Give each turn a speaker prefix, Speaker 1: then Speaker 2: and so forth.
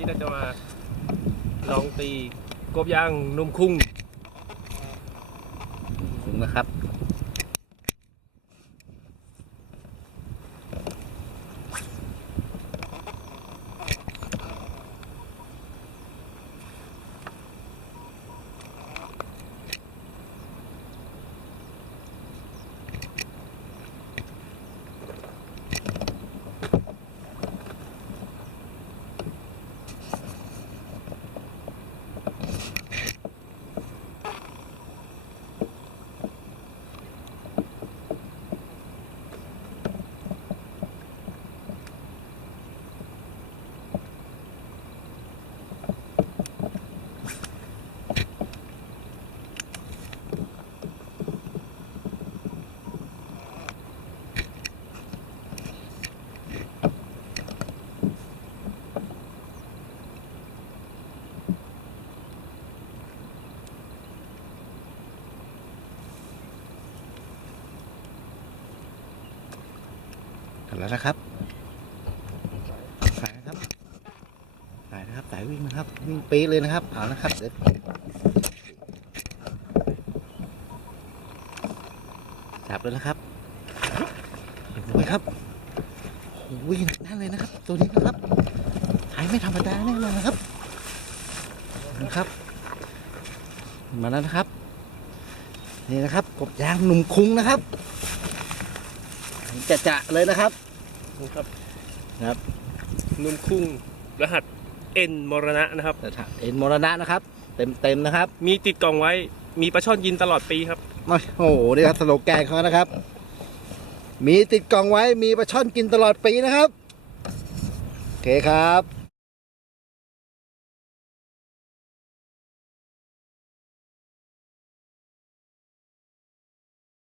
Speaker 1: นี้เราจะมาลองตีกบยางนมคุ้ง
Speaker 2: คุ้งนะครับ แล้วนะครับสายนะครับสายนะครับสายวิ่งนะครับ วิ่งปีเลยนะครับ เอานะครับเดี๋ยวจับเลยนะครับเดี๋ยครับโอ้โหวิ่งหนักแน่นเลยนะครับ ตัวนี้นะครับหายไม่ธรรมดาแน่นอนนะครับนะครับ มาแล้วนะครับ นี่นะครับกบยางหนุ่มคุ้งนะครับ จะจะๆเลยนะครับ
Speaker 1: นะครับ
Speaker 2: ครับ
Speaker 1: นมคุ้งรหัสเอ็นมรณะนะครับ
Speaker 2: แต่ถ้าเอ็นมรณะนะครับ เต็มเต็มๆนะครับ
Speaker 1: มีติดกล่องไว้มีปลาช่อนยินตลอดปีครับ
Speaker 2: โอ้โหนี่ครับสโลแกนเขานะครับ มีติดกล่องไว้มีปลาช่อนกินตลอดปีนะครับโอเคครับ